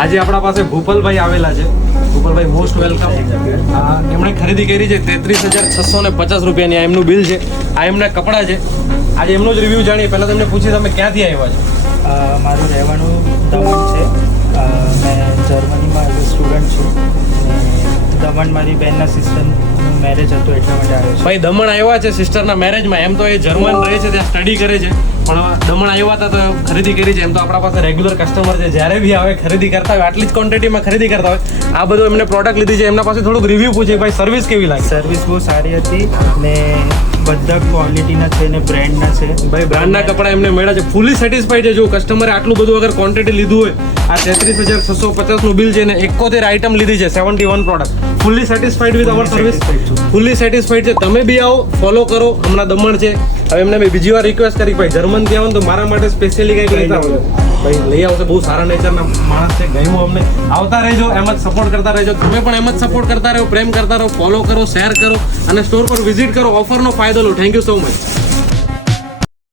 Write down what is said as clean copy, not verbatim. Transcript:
આજે આપણા પાસે ભૂપલભાઈ આવેલા છે. ભૂપલભાઈ મોસ્ટ વેલકમ. એમણે ખરીદી કરી છે 33,650 રૂપિયાની. આ એમનું બિલ છે, આ એમના કપડાં છે. આજે એમનો જ રિવ્યૂ જાણીએ. પહેલાં તમને પૂછીએ તમે ક્યાંથી આવ્યા છો? મારું રહેવાનું દમણ છે. મેં જર્મનીમાં એઝ અ સ્ટુડન્ટ છું. દમણ મારી બેનના સિસ્ટરનું મેરેજ હતું એટલા માટે આવ્યો છું. ભાઈ દમણ આવ્યા છે સિસ્ટરના મેરેજમાં. એમ તો એ જર્મન રહે છે, ત્યાં સ્ટડી કરે છે, પણ દમણ આવ્યા હતા તો ખરીદી કરી છે. એમ તો આપણા પાસે રેગ્યુલર કસ્ટમર છે, જ્યારે બી આવે ખરીદી કરતા હોય, આટલી જ ક્વોન્ટિટીમાં ખરીદી કરતા હોય. આ બધું એમને પ્રોડક્ટ લીધી છે. એમના પાસે થોડુંક રિવ્યૂ પૂછે ભાઈ સર્વિસ કેવી લાગી? સર્વિસ બહુ સારી હતી ને બધા ક્વોલિટીના છે ને બ્રાન્ડના છે. ભાઈ બ્રાન્ડના કપડા એમને મળ્યા છે. ફૂલી સેટિસ્ફાઈડ છે. જો કસ્ટમરે આટલું બધું અગર ક્વોન્ટિટી લીધું હોય, આ 33,650નું બિલ છે ને 71 આઇટમ લીધી છે, 71 પ્રોડક્ટ. ફૂલી સેટિસ્ફાઈડ વિથ અવર સર્વિસ. ફૂલી સેટિસ્ફાઈડ છે. તમે બી આવો, ફોલો કરો. હમણાં દમણ છે. હવે એમને મેં બીજી વાર રિક્વેસ્ટ કરી ભાઈ જર્મન ત્યાં આવો તો મારા માટે સ્પેશિયલી કંઈક લેતા આવજો. ભાઈ લઈ આવશે. બહુ સારા નેચરના માણસ છે. ગમ્યું અમને. આવતા રહેજો, એમ જ સપોર્ટ કરતા રહેજો. તમે પણ એમ જ સપોર્ટ કરતા રહો, પ્રેમ કરતા રહો, ફોલો કરો, શેર કરો અને સ્ટોર પર વિઝિટ કરો. ઓફરનો ફાયદો લો. Thank you so much.